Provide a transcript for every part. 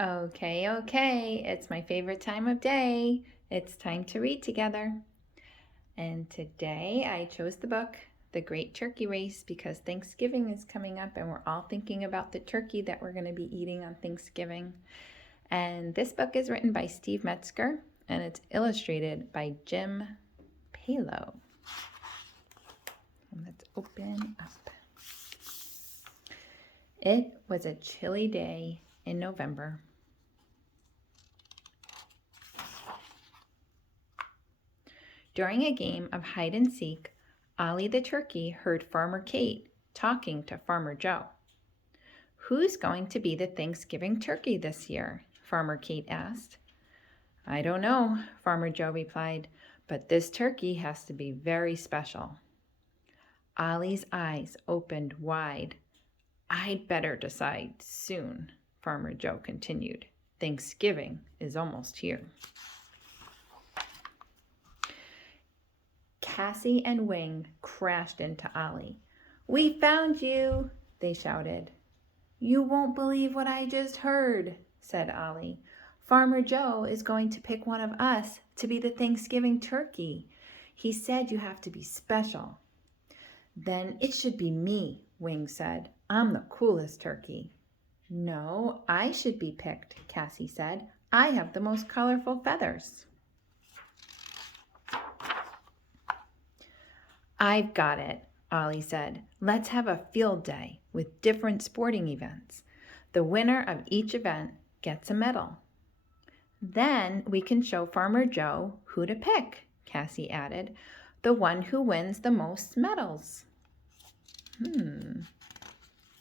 Okay, it's my favorite time of day. It's time to read together. And today I chose the book, The Great Turkey Race, because Thanksgiving is coming up and we're all thinking about the turkey that we're going to be eating on Thanksgiving. And this book is written by Steve Metzger and it's illustrated by Jim Palo. And let's open up. It was a chilly day in November. During a game of hide and seek, Ollie the turkey heard Farmer Kate talking to Farmer Joe. "Who's going to be the Thanksgiving turkey this year?" Farmer Kate asked. "I don't know," Farmer Joe replied, "but this turkey has to be very special." Ollie's eyes opened wide. "I'd better decide soon," Farmer Joe continued. "Thanksgiving is almost here." Cassie and Wing crashed into Ollie. "We found you!" they shouted. "You won't believe what I just heard," said Ollie. "Farmer Joe is going to pick one of us to be the Thanksgiving turkey. He said you have to be special." "Then it should be me," Wing said. "I'm the coolest turkey." "No, I should be picked," Cassie said. "I have the most colorful feathers." "I've got it," Ollie said. "Let's have a field day with different sporting events. The winner of each event gets a medal." "Then we can show Farmer Joe who to pick," Cassie added. "The one who wins the most medals."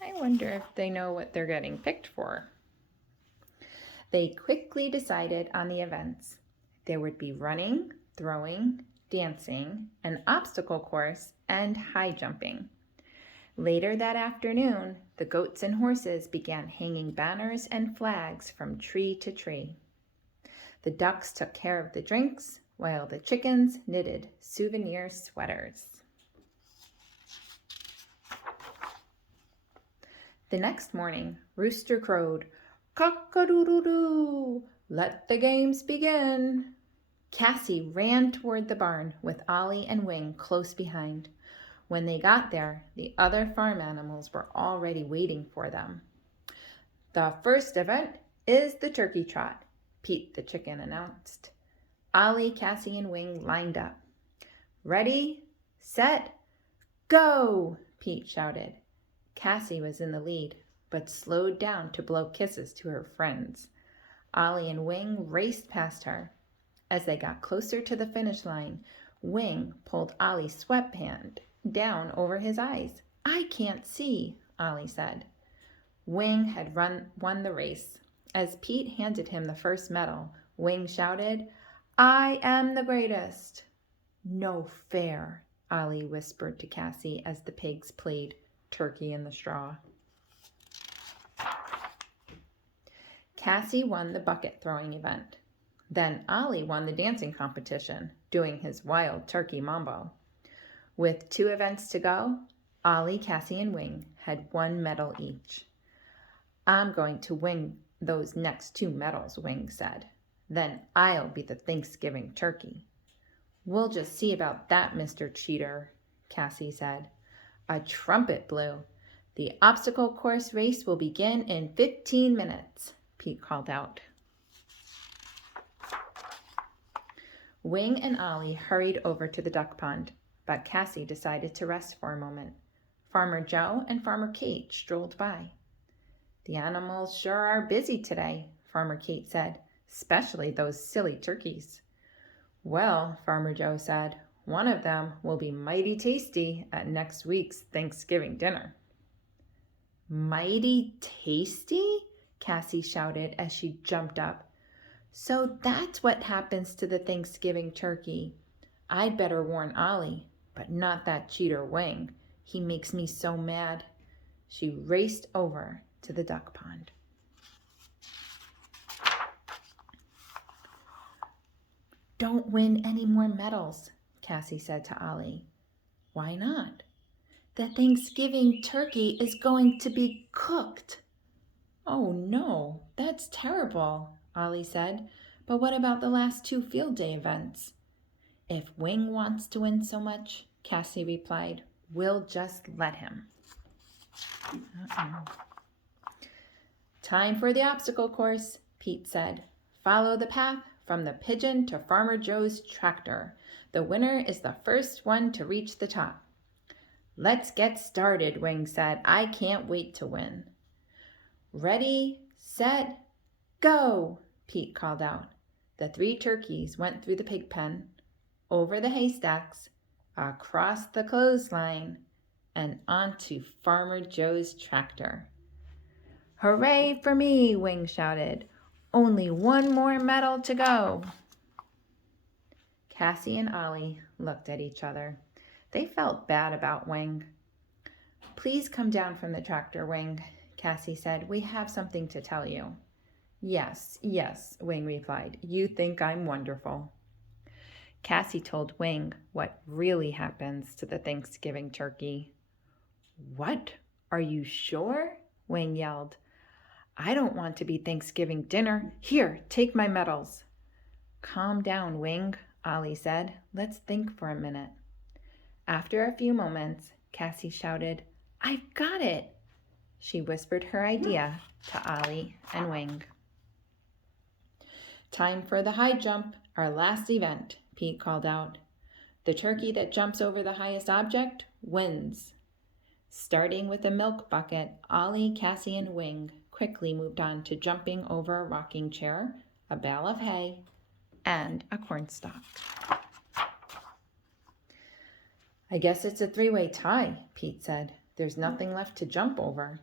I wonder if they know what they're getting picked for. They quickly decided on the events. There would be running, throwing, dancing, an obstacle course, and high jumping. Later that afternoon, the goats and horses began hanging banners and flags from tree to tree. The ducks took care of the drinks, while the chickens knitted souvenir sweaters. The next morning, Rooster crowed, "Cock-a-doodle-doo! Let the games begin!" Cassie ran toward the barn with Ollie and Wing close behind. When they got there, the other farm animals were already waiting for them. "The first event is the turkey trot," Pete the chicken announced. Ollie, Cassie, and Wing lined up. "Ready, set, go!" Pete shouted. Cassie was in the lead, but slowed down to blow kisses to her friends. Ollie and Wing raced past her. As they got closer to the finish line, Wing pulled Ollie's sweatband down over his eyes. "I can't see," Ollie said. Wing had won the race. As Pete handed him the first medal, Wing shouted, "I am the greatest." "No fair," Ollie whispered to Cassie as the pigs played turkey in the straw. Cassie won the bucket throwing event. Then Ollie won the dancing competition, doing his wild turkey mambo. With 2 events to go, Ollie, Cassie, and Wing had 1 medal each. "I'm going to win those next 2 medals," Wing said. "Then I'll be the Thanksgiving turkey." "We'll just see about that, Mr. Cheater," Cassie said. A trumpet blew. "The obstacle course race will begin in 15 minutes, Pete called out. Wing and Ollie hurried over to the duck pond, but Cassie decided to rest for a moment. Farmer Joe and Farmer Kate strolled by. "The animals sure are busy today," Farmer Kate said, "especially those silly turkeys." "Well," Farmer Joe said, "one of them will be mighty tasty at next week's Thanksgiving dinner." "Mighty tasty?" Cassie shouted as she jumped up. "So that's what happens to the Thanksgiving turkey. I'd better warn Ollie, but not that cheater Wing. He makes me so mad." She raced over to the duck pond. "Don't win any more medals," Cassie said to Ollie. "Why not?" "The Thanksgiving turkey is going to be cooked." Oh no, that's terrible, Ollie said. But what about the last 2 field day events? If Wing wants to win so much, Cassie replied, we'll just let him. Uh-oh. Time for the obstacle course, Pete said. Follow the path from the pigeon to Farmer Joe's tractor. The winner is the first one to reach the top. Let's get started, Wing said. I can't wait to win. Ready, set, go, Pete called out. The 3 turkeys went through the pig pen, over the haystacks, across the clothesline, and onto Farmer Joe's tractor. Hooray for me, Wing shouted. Only 1 more medal to go. Cassie and Ollie looked at each other. They felt bad about Wing. Please come down from the tractor, Wing, Cassie said. We have something to tell you. Yes, Wing replied. You think I'm wonderful. Cassie told Wing what really happens to the Thanksgiving turkey. What? Are you sure? Wing yelled. I don't want to be Thanksgiving dinner. Here, take my medals. Calm down, Wing, Ollie said. Let's think for a minute. After a few moments, Cassie shouted, I've got it. She whispered her idea to Ollie and Wing. Time for the high jump, our last event, Pete called out. The turkey that jumps over the highest object wins. Starting with a milk bucket, Ollie, Cassie, and Wing quickly moved on to jumping over a rocking chair, a bale of hay, and a cornstalk. I guess it's a 3-way tie, Pete said. There's nothing left to jump over.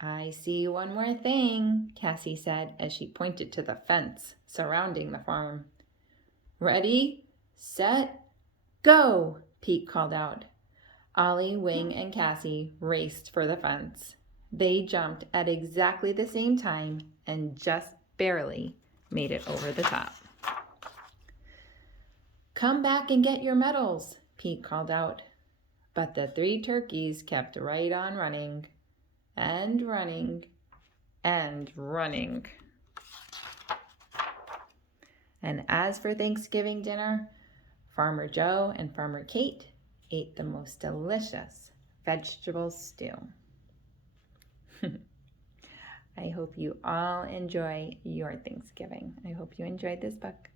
I see one more thing, Cassie said as she pointed to the fence surrounding the farm. Ready, set, go, Pete called out. Ollie, Wing, and Cassie raced for the fence. They jumped at exactly the same time and just barely made it over the top. Come back and get your medals, Pete called out. But the 3 turkeys kept right on running and running and running. And as for Thanksgiving dinner, Farmer Joe and Farmer Kate ate the most delicious vegetable stew. I hope you all enjoy your Thanksgiving. I hope you enjoyed this book.